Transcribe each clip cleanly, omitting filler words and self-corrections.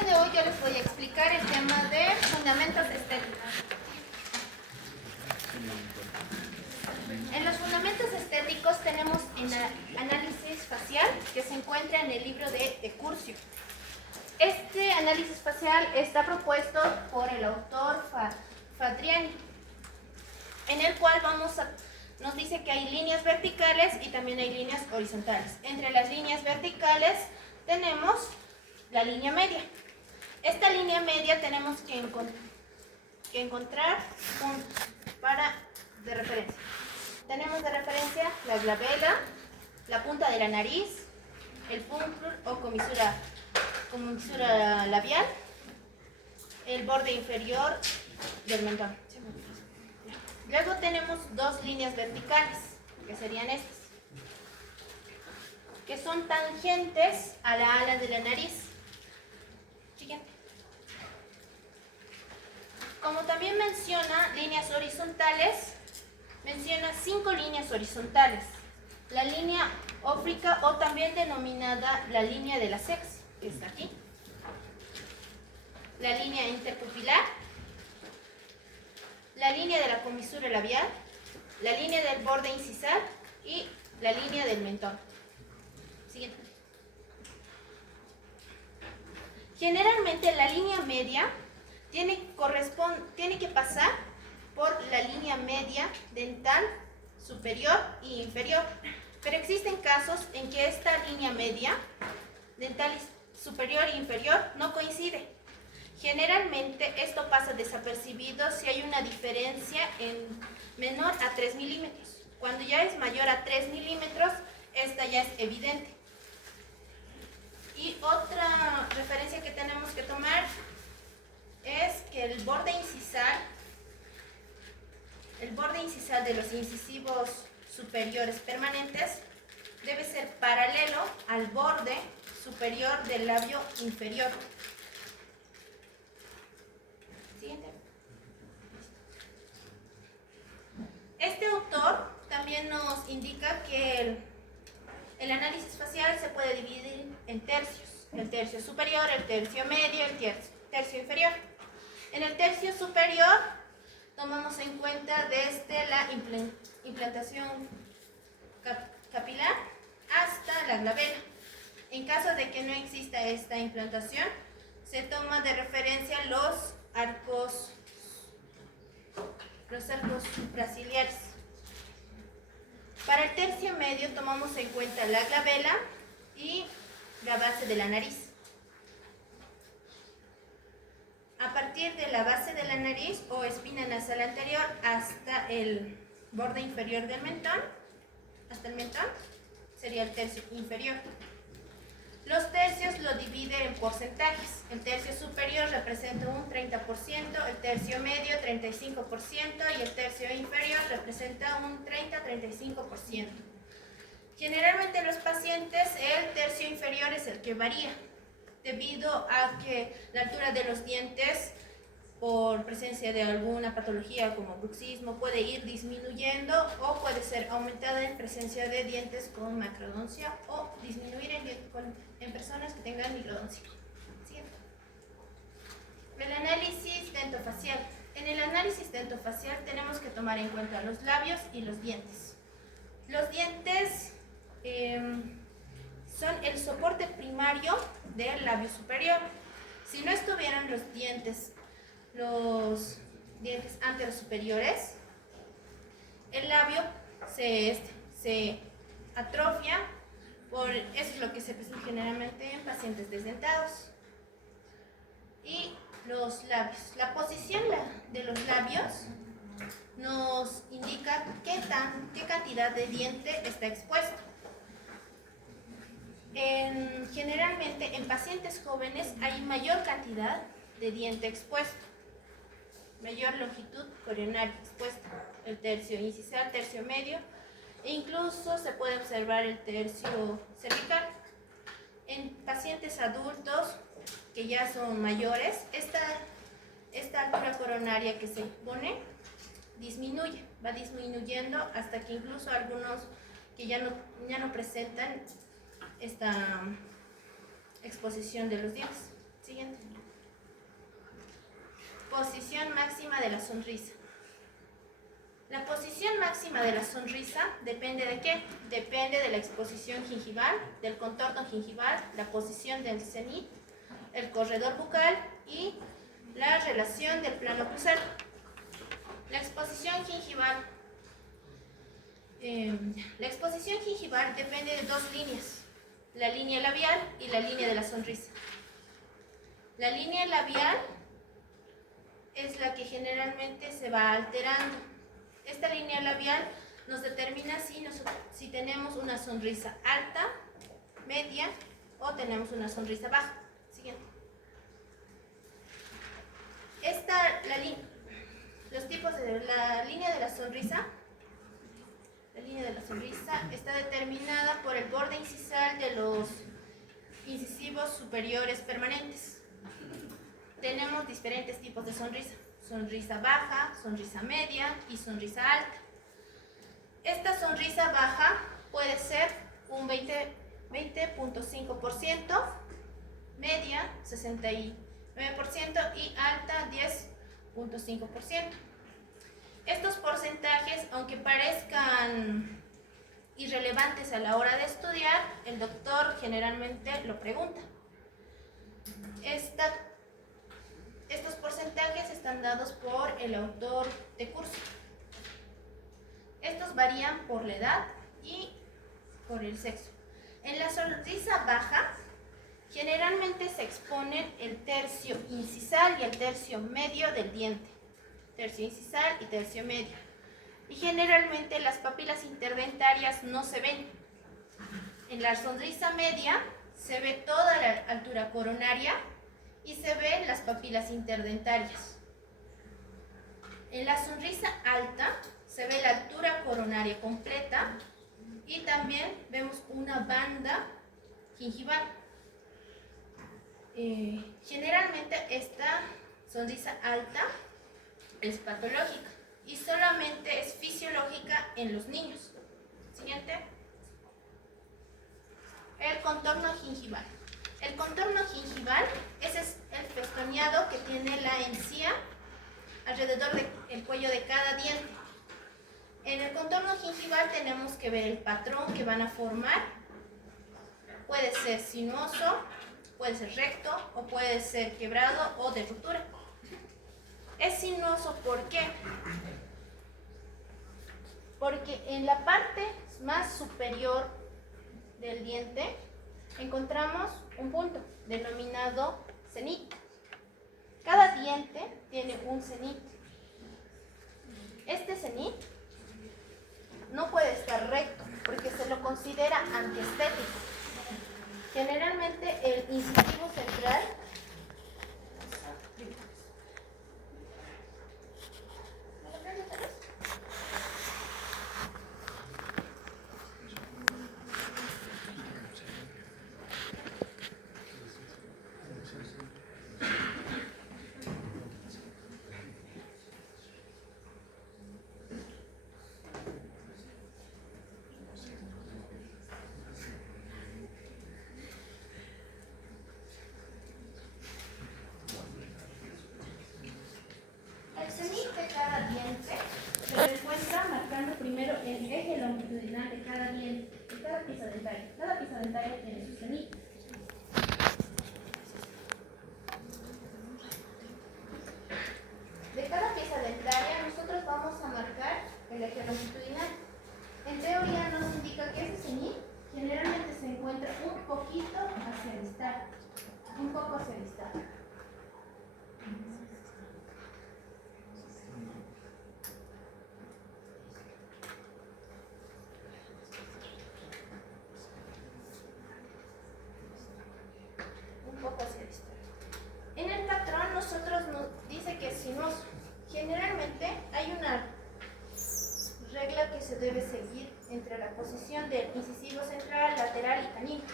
día de hoy yo les voy a explicar el tema de fundamentos estéticos. En los fundamentos estéticos tenemos el análisis facial que se encuentra en el libro de Curcio. Este análisis facial está propuesto por el autor Fadriani, en el cual nos dice que hay líneas verticales y también hay líneas horizontales. Entre las líneas verticales tenemos la línea media. Esta línea media tenemos que encontrar de referencia. Tenemos de referencia la glabela, la punta de la nariz, el púncul o comisura labial, el borde inferior del mentón. Luego tenemos dos líneas verticales, que serían estas, que son tangentes a la ala de la nariz. Siguiente. Como también menciona líneas horizontales, menciona 5 líneas horizontales. La línea ófrica, o también denominada la línea de la sex, que está aquí. La línea interpupilar, la línea de la comisura labial, la línea del borde incisal y la línea del mentón. Siguiente. Generalmente la línea media tiene que pasar por la línea media dental superior e inferior, pero existen casos en que esta línea media dental superior e inferior no coincide. Generalmente esto pasa desapercibido si hay una diferencia menor a 3 milímetros. Cuando ya es mayor a 3 milímetros, esta ya es evidente. Y otra referencia que tenemos que tomar es que el borde incisal de los incisivos superiores permanentes debe ser paralelo al borde superior del labio inferior. Siguiente. Este autor también nos indica que el análisis facial se puede dividir en tercios: el tercio superior, el tercio medio, el tercio inferior. En el tercio superior tomamos en cuenta desde la implantación capilar hasta la glabela. En caso de que no exista esta implantación, se toma de referencia los arcos supraciliares. Para el tercio medio tomamos en cuenta la glabela y la base de la nariz. A partir de la base de la nariz o espina nasal anterior hasta el borde inferior del mentón, hasta el mentón, sería el tercio inferior. Los tercios lo divide en porcentajes. El tercio superior representa un 30%, el tercio medio 35% y el tercio inferior representa un 30-35%. Generalmente en los pacientes el tercio inferior es el que varía, debido a que la altura de los dientes, por presencia de alguna patología como bruxismo, puede ir disminuyendo o puede ser aumentada en presencia de dientes con macrodoncia o disminuir en personas que tengan microdoncia. Siguiente. El análisis dentofacial. En el análisis dentofacial tenemos que tomar en cuenta los labios y los dientes. Los dientes son el soporte primario del labio superior. Si no estuvieran los dientes anterosuperiores, el labio se atrofia. Eso es lo que se presenta generalmente en pacientes desdentados. Y los labios. La posición de los labios nos indica qué cantidad de diente está expuesto. Generalmente en pacientes jóvenes hay mayor cantidad de diente expuesto, mayor longitud coronaria expuesta, el tercio incisal, tercio medio, e incluso se puede observar el tercio cervical. En pacientes adultos que ya son mayores, esta altura coronaria que se pone va disminuyendo hasta que incluso algunos que ya no presentan esta exposición de los dientes. Siguiente. Posición máxima de la sonrisa. La posición máxima de la sonrisa depende de qué? Depende de la exposición gingival, del contorno gingival, la posición del cenit, el corredor bucal y la relación del plano oclusal. La exposición gingival. La exposición gingival depende de dos líneas, la línea labial y la línea de la sonrisa. La línea labial es la que generalmente se va alterando. Esta línea labial nos determina si tenemos una sonrisa alta, media o tenemos una sonrisa baja. Siguiente. Los tipos de la línea de la sonrisa. La línea de la sonrisa está determinada por el borde incisal de los incisivos superiores permanentes. Tenemos diferentes tipos de sonrisa. Sonrisa baja, sonrisa media y sonrisa alta. Esta sonrisa baja puede ser un 20.5%, media 69% y alta 10.5%. Estos porcentajes, aunque parezcan irrelevantes a la hora de estudiar, el doctor generalmente lo pregunta. Estos porcentajes están dados por el autor de curso. Estos varían por la edad y por el sexo. En la sonrisa baja, generalmente se exponen el tercio incisal y el tercio medio del diente. Tercio incisal y tercio medio. Y generalmente las papilas interdentarias no se ven. En la sonrisa media se ve toda la altura coronaria y se ven las papilas interdentarias. En la sonrisa alta se ve la altura coronaria completa y también vemos una banda gingival. Generalmente esta sonrisa alta es patológica y solamente es fisiológica en los niños. Siguiente. El contorno gingival. El contorno gingival es el festoneado que tiene la encía alrededor del cuello de cada diente. En el contorno gingival tenemos que ver el patrón que van a formar. Puede ser sinuoso, puede ser recto o puede ser quebrado o de ruptura. Es sinuoso, ¿por qué? Porque en la parte más superior del diente encontramos un punto denominado cenit. Cada diente tiene un cenit. Este cenit no puede estar recto porque se lo considera antiestético. Generalmente el incisivo central se encuentra marcando primero el eje longitudinal de cada diente, de cada pieza dentaria. Cada pieza dentaria tiene su cenit. De cada pieza dentaria nosotros vamos a marcar el eje longitudinal. En teoría nos indica que ese cenit generalmente se encuentra un poquito hacia el distal, un poco hacia el distal. En el patrón nosotros nos dice que es sinuoso. Generalmente hay una regla que se debe seguir entre la posición del incisivo central, lateral y canino.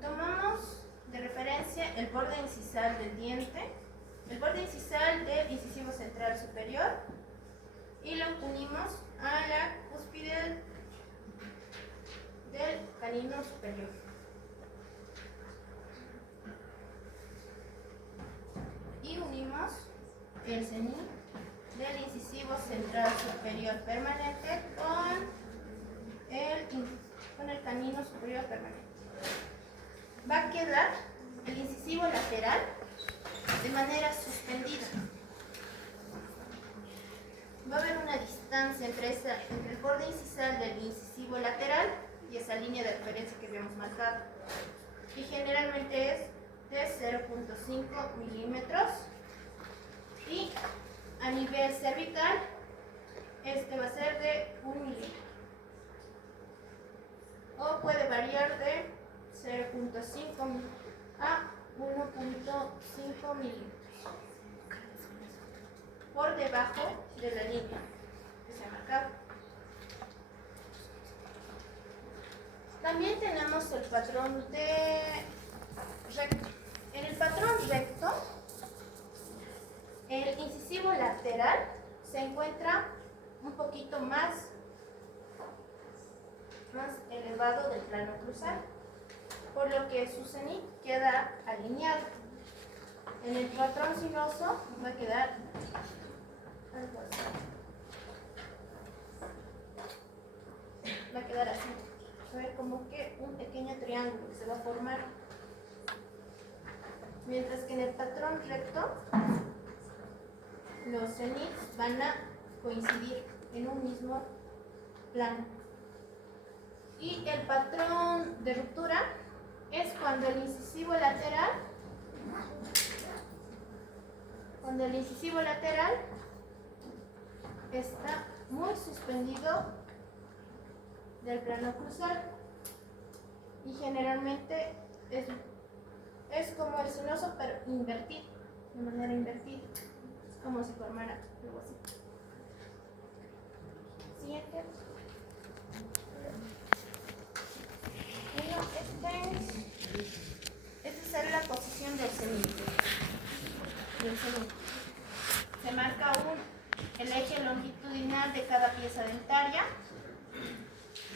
Tomamos de referencia el borde incisal del diente, el borde incisal del incisivo central superior y lo unimos a la cúspide del canino superior. Y unimos el cenit del incisivo central superior permanente con el canino superior permanente. Va a quedar el incisivo lateral de manera suspendida. Va a haber una distancia entre el borde incisal del incisivo lateral y esa línea de referencia que habíamos marcado. Y generalmente es de 0.5 milímetros. Y a nivel cervical, este va a ser de 1 milímetro. O puede variar de 0.5 a 1.5 milímetros. Por debajo de la línea que se ha marcado. También tenemos el patrón de recto. En el patrón recto, el incisivo lateral se encuentra un poquito más elevado del plano cruzado, por lo que su cenit queda alineado. En el patrón sinuoso va a quedar algo así. Va a quedar así. Va a ver como que un pequeño triángulo que se va a formar. Mientras que en el patrón recto, los cenits van a coincidir en un mismo plano. Y el patrón de ruptura es cuando el incisivo lateral está muy suspendido del plano cruzado y generalmente es como el sinuoso pero invertido, de manera invertida, es como si formara algo así. Siguiente. Bueno, esta es la posición del cenit. Se marca el eje longitudinal de cada pieza dentaria.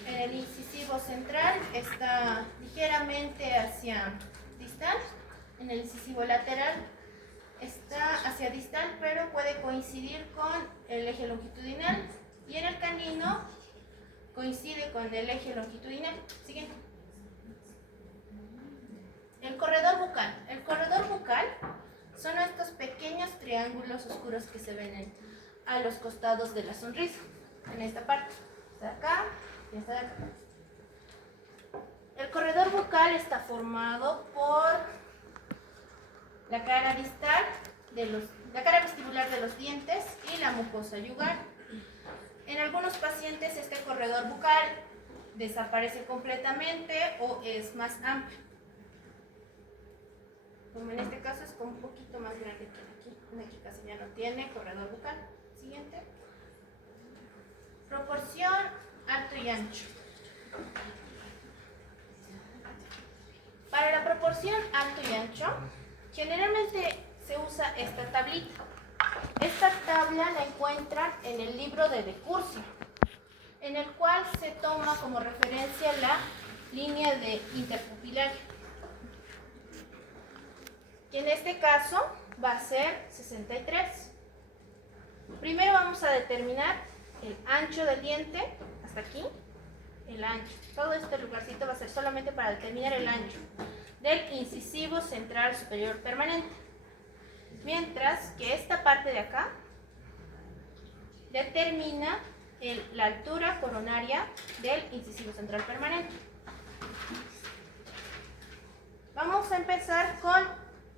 En el incisivo central está ligeramente hacia distal. En el incisivo lateral está hacia distal, pero puede coincidir con el eje longitudinal. Y en el canino coincide con el eje longitudinal. Siguiente. El corredor bucal. El corredor bucal son estos pequeños triángulos oscuros que se ven a los costados de la sonrisa. En esta parte. Está acá y está de acá. El corredor bucal está formado por la cara distal la cara vestibular de los dientes y la mucosa yugal. En algunos pacientes este corredor bucal desaparece completamente o es más amplio. Como en este caso es como un poquito más grande que aquí. Aquí casi ya no tiene corredor bucal. Siguiente. Proporción alto y ancho. Para la proporción alto y ancho, generalmente se usa esta tablita. Esta tabla la encuentran en el libro de Decurcio, en el cual se toma como referencia la línea de interpupilar, que en este caso va a ser 63. Primero vamos a determinar el ancho del diente, hasta aquí, el ancho. Todo este lugarcito va a ser solamente para determinar el ancho del incisivo central superior permanente. Mientras que esta parte de acá determina la altura coronaria del incisivo central permanente. Vamos a empezar con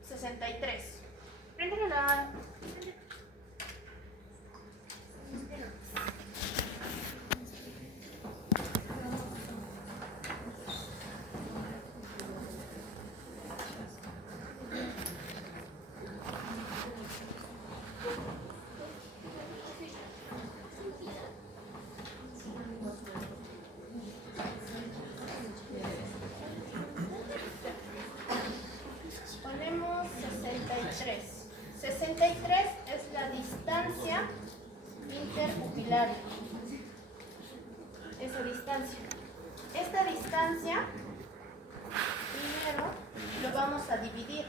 63. Préndele la... 63. 63 es la distancia interpupilar. Esa distancia. Esta distancia, primero, lo vamos a dividir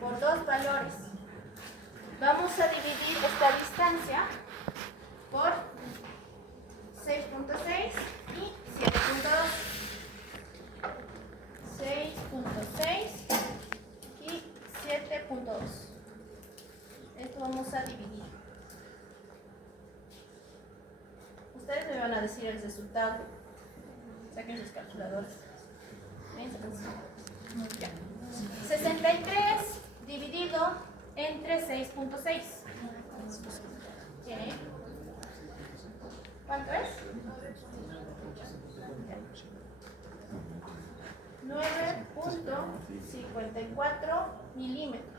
por dos valores. Vamos a dividir esta distancia por 6.6 y 7.2. 6.6 y 7.2. Esto vamos a dividir. Ustedes me van a decir el resultado. Saquen sus calculadores. Ven, saquen sus calculadores. Ya. 63 dividido entre 6.6. ¿Qué? ¿Cuánto es? 9.54 milímetros.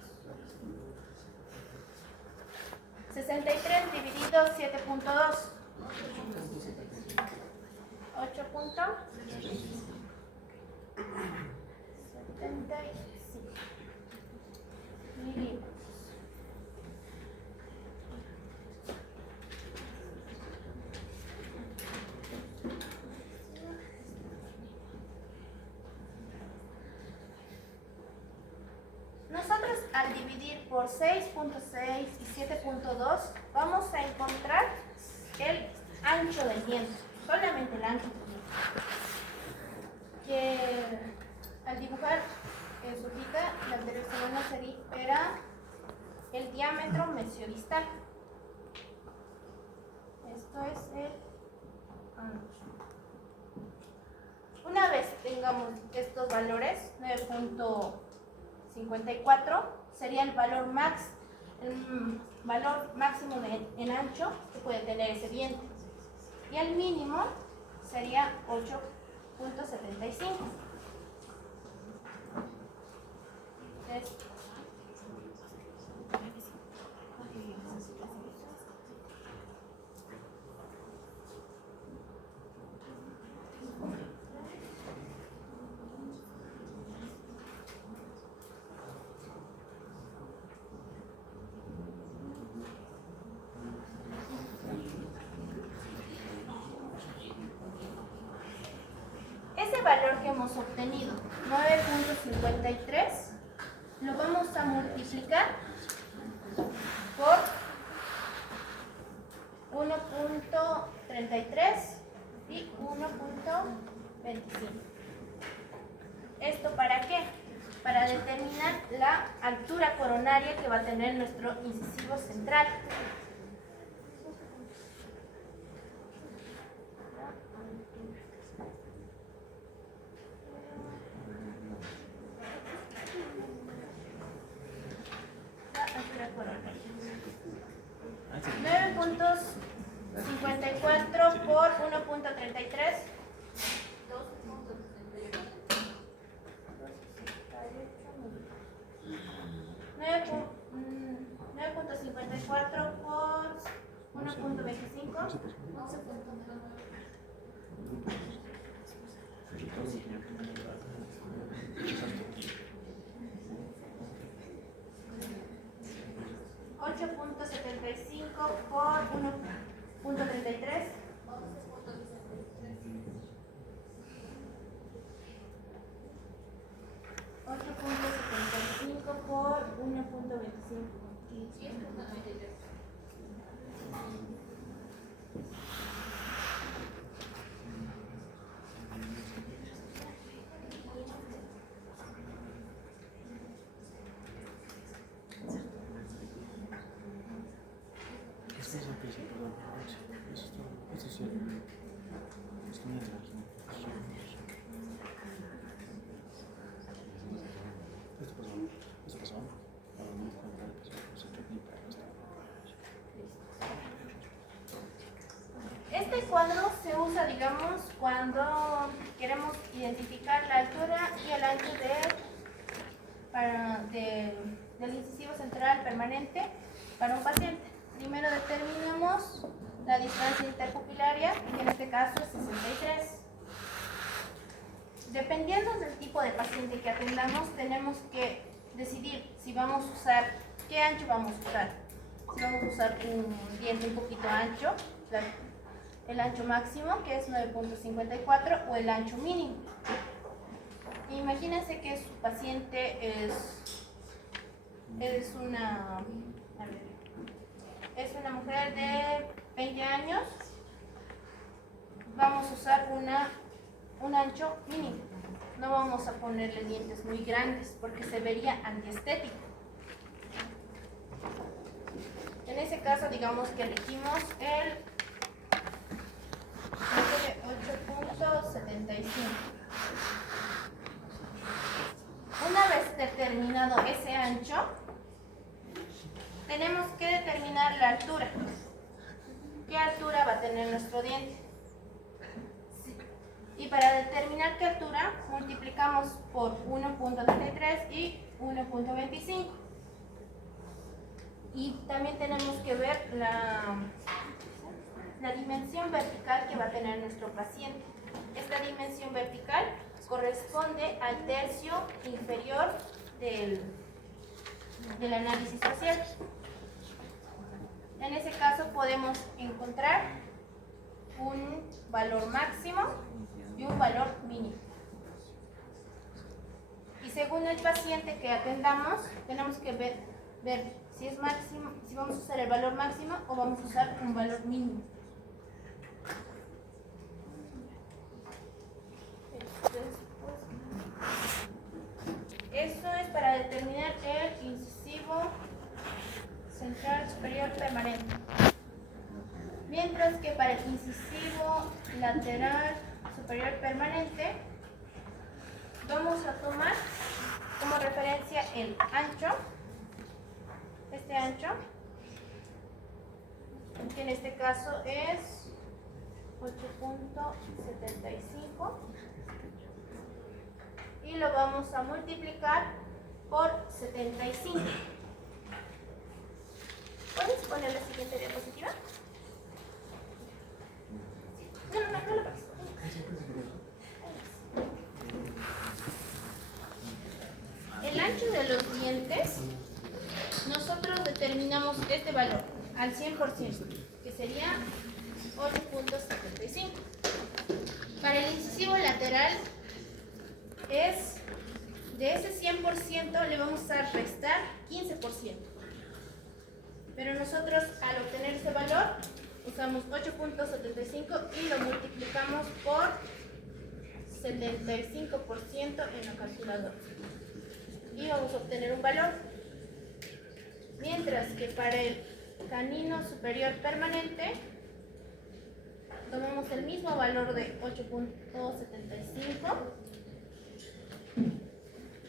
63 dividido 7.2. 8.75 milímetros. Nosotros al dividir por 6.6 y 7.2 vamos a encontrar el ancho del viento, solamente el ancho del viento. Que al dibujar en su hojita, la anterior semana era el diámetro mesiodistal. Esto es el ancho. Una vez tengamos estos valores, 9.54 sería el valor máximo en ancho que puede tener ese viento. Y el mínimo sería 8.75. Ese valor que hemos obtenido, 9.53, lo vamos a multiplicar por 1.33 y 1.25. ¿Esto para qué? Para determinar la altura coronaria que va a tener nuestro incisivo central. La altura coronaria. 9.54 por 1.33. 9.54 por 1.25. 8.75 por 1.33. 8.75 por 1.25. 10.93. Este cuadro se usa, digamos, cuando queremos identificar la altura y el ancho del incisivo central permanente para un paciente. Primero determinamos la distancia interpupilaria, que en este caso es 63. Dependiendo del tipo de paciente que atendamos, tenemos que decidir si vamos a usar, qué ancho vamos a usar. Si vamos a usar un diente un poquito ancho, el ancho máximo que es 9.54 o el ancho mínimo. Imagínense que su paciente es una mujer de 20 años. Vamos a usar un ancho mínimo. No vamos a ponerle dientes muy grandes porque se vería antiestético. En ese caso, digamos que elegimos el 8.75. Una vez determinado ese ancho, tenemos que determinar la altura. ¿Qué altura va a tener nuestro diente? Y para determinar qué altura, multiplicamos por 1.33 y 1.25. Y también tenemos que ver la dimensión vertical que va a tener nuestro paciente. Esta dimensión vertical corresponde al tercio inferior del análisis facial. En ese caso podemos encontrar un valor máximo y un valor mínimo. Y según el paciente que atendamos, tenemos que ver si es máximo, si vamos a usar el valor máximo o vamos a usar un valor mínimo. Eso es para determinar el incisivo central superior permanente. Mientras que para el incisivo lateral superior permanente vamos a tomar como referencia el ancho, este ancho, que en este caso es 8.75, y lo vamos a multiplicar por 75. ¿Puedes poner la siguiente diapositiva? No lo pases. El ancho de los dientes, nosotros determinamos este valor al 100%, que sería 8.75. Para el incisivo lateral, de ese 100% le vamos a restar 15%. Pero nosotros, al obtener ese valor, usamos 8.75 y lo multiplicamos por 75% en la calculadora. Y vamos a obtener un valor. Mientras que para el canino superior permanente, tomamos el mismo valor de 8.75,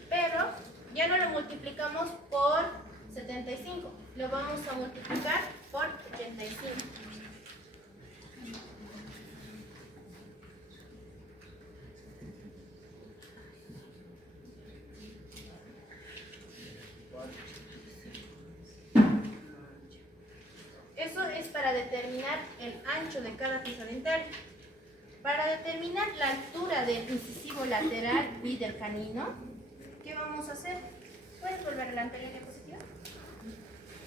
pero ya no lo multiplicamos por 75, lo vamos a multiplicar por 85. Eso es para determinar el ancho de cada pieza dental. Para determinar la altura del incisivo lateral y del canino, ¿qué vamos a hacer? ¿Puedes volver a la anterior diapositiva?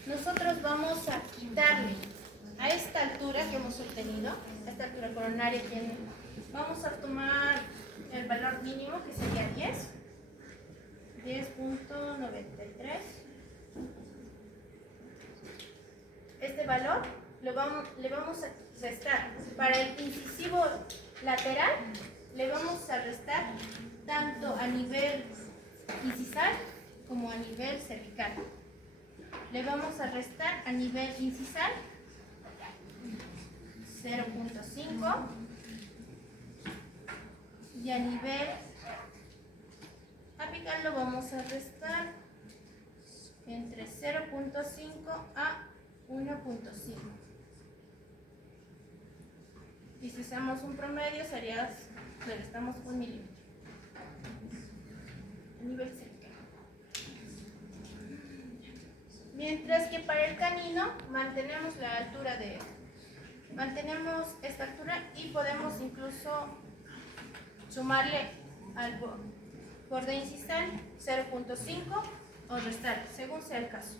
Nosotros vamos a quitarle a esta altura que hemos obtenido, a esta altura coronaria, vamos a tomar el valor mínimo, que sería 10.93. Este valor le vamos a restar. Para el incisivo lateral le vamos a restar tanto a nivel incisal como a nivel cervical. Le vamos a restar a nivel incisal 0.5 y a nivel apical lo vamos a restar entre 0.5 a 1.5. Y si usamos un promedio, le restamos 1 milímetro a nivel cervical. Mientras que para el canino mantenemos esta altura y podemos incluso sumarle al borde incisal 0.5 o restar, según sea el caso.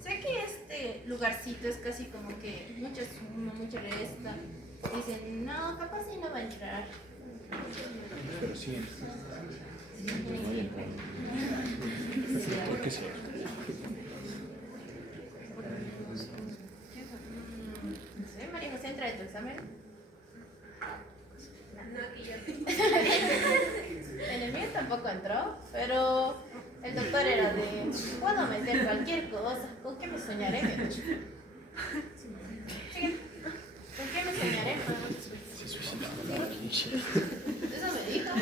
Sé que este lugarcito es casi como que mucha suma, mucha resta. Dicen, no, capaz sí no va a entrar. Pero sí. ¿Por qué sí? No sé, María José, ¿entra de tu examen? No, aquí yo. En el mío tampoco entró, pero el doctor era de, puedo meter cualquier cosa, ¿con qué me soñaré? Me dijo. Sí, ¿con qué me soñaré? Se suicidaba. Eso me dijo.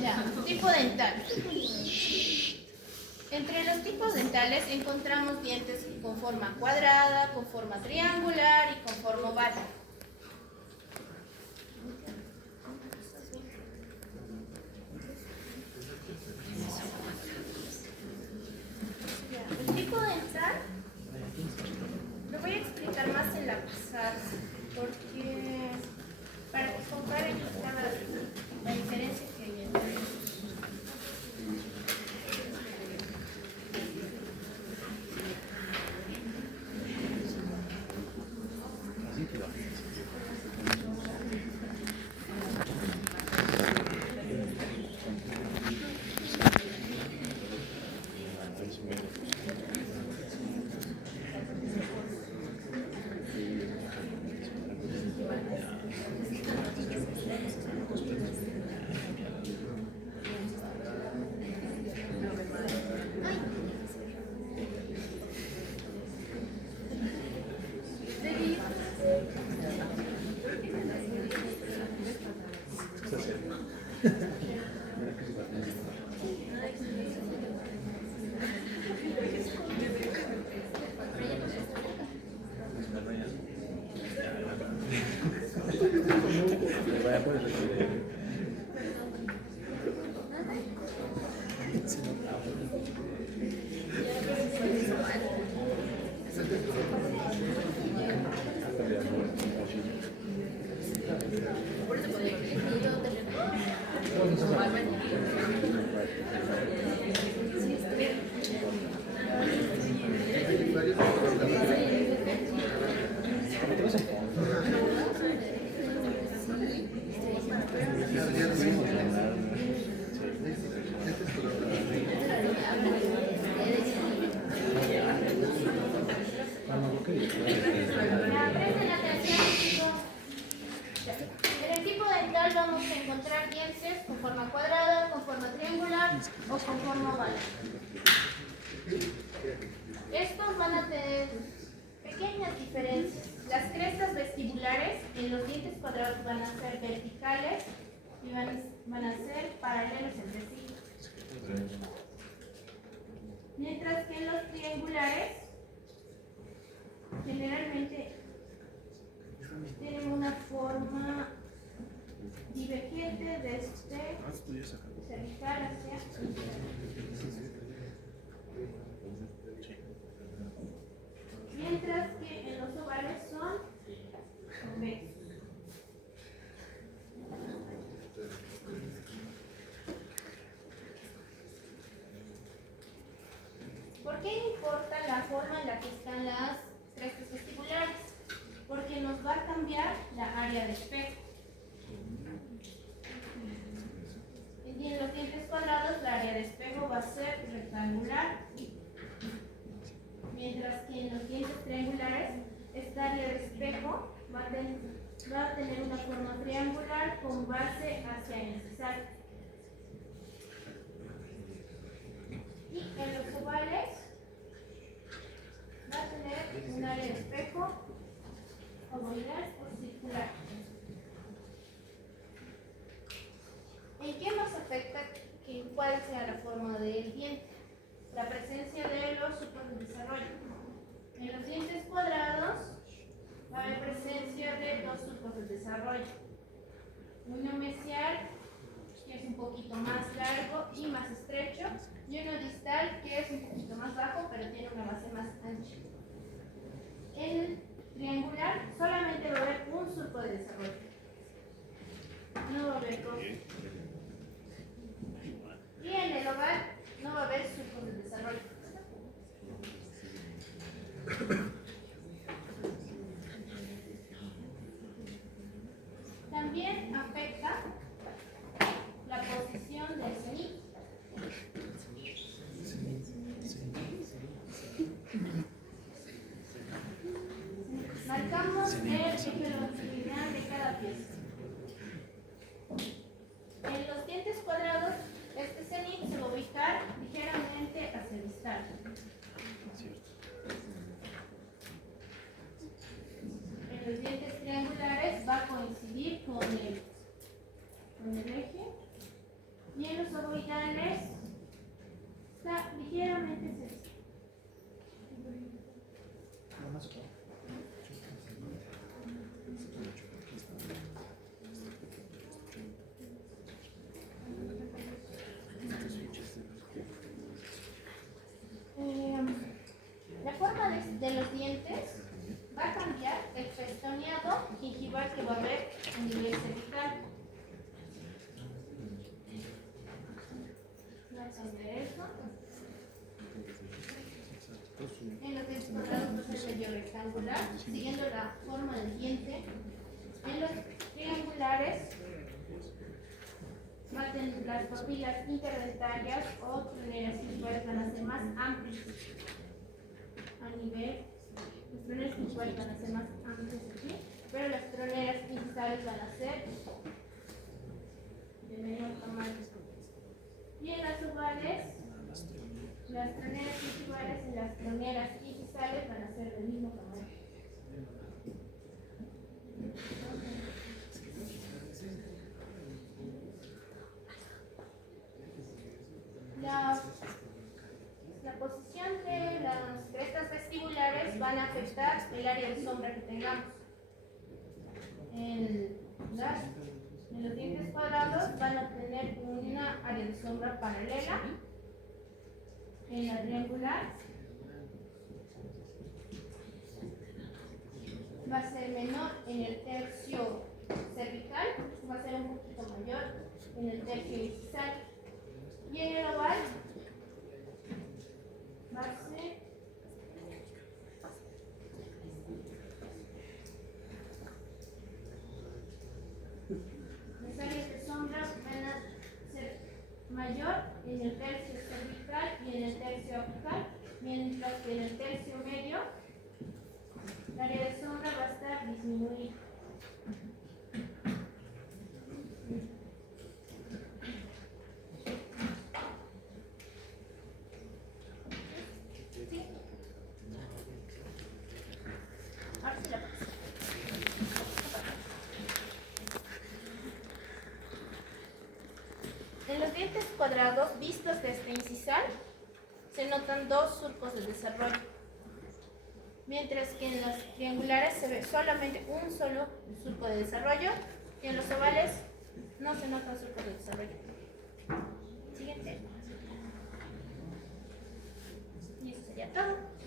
Ya, tipo dental. Entre los tipos dentales encontramos dientes con forma cuadrada, con forma triangular y con forma oval. El tipo dental lo voy a explicar más en la pasada, porque para que comparen la diferencia que hay entre ellos. Presten atención, chicos. En el tipo dental vamos a encontrar dientes con forma cuadrada, con forma triangular o con forma oval. Estos van a tener pequeñas diferencias. Las crestas vestibulares en los dientes cuadrados van a ser verticales y van a ser paralelos entre sí. Mientras que en los triangulares generalmente tienen una forma divergente desde cervical hacia mientras que en los ovales son convexos. ¿Por qué importa la forma en la que están las crestas vestibulares? Porque nos va a cambiar la área de espejo. Y en los dientes cuadrados la área de espejo va a ser rectangular, mientras que en los dientes triangulares esta área de espejo va a tener una forma triangular con base hacia el incisal. Y en los ovales va a tener un área de espejo ovoidal o circular. ¿En qué nos afecta que cuál sea la forma del diente? La presencia de los supos de desarrollo. En los dientes cuadrados va a haber presencia de dos supos de desarrollo. Uno mesial, que es un poquito más largo y más estrecho, y uno distal, que es un poquito más bajo, pero tiene una base más ancha. En el triangular solamente va a haber un surco de desarrollo. No va a haber dos. Y Y en el oval no va a haber surcos de desarrollo. También afecta la posición del cenit. Marcamos el eje longitudinal de cada pieza. En los dientes cuadrados, este cenit se va a ubicar ligeramente hacia el distal. En los dientes triangulares va a coincidir con el eje. Y en los ovoidales está ligeramente hacia el distal. La forma de los dientes va a cambiar el pestañeado gingival que va a haber a nivel cervical. Va a cambiar eso. En los dientes cuadrados va a ser medio rectangular, siguiendo la forma del diente. En los triangulares las papilas interdentarias o troneras gingivales van a ser más amplias. A nivel, las troneras gingivales van a ser más amplias aquí, pero las troneras incisales van a ser de menor tamaño. Y en las ovales, las troneras gingivales y las troneras incisales van a ser del mismo tamaño. La posición de las crestas vestibulares van a afectar el área de sombra que tengamos. En los dientes cuadrados van a tener una área de sombra paralela. En la triangular va a ser menor en el tercio cervical, va a ser un poquito mayor en el tercio incisal. Y en el oval va a ser las áreas de sombra van a ser mayor en el tercio cervical y en el tercio apical, mientras que en el tercio medio la área de sombra va a estar disminuida. En los dientes cuadrados vistos desde incisal se notan dos surcos de desarrollo, mientras que en los triangulares se ve solamente un solo surco de desarrollo y en los ovales no se notan surcos de desarrollo. Siguiente. Y eso sería todo.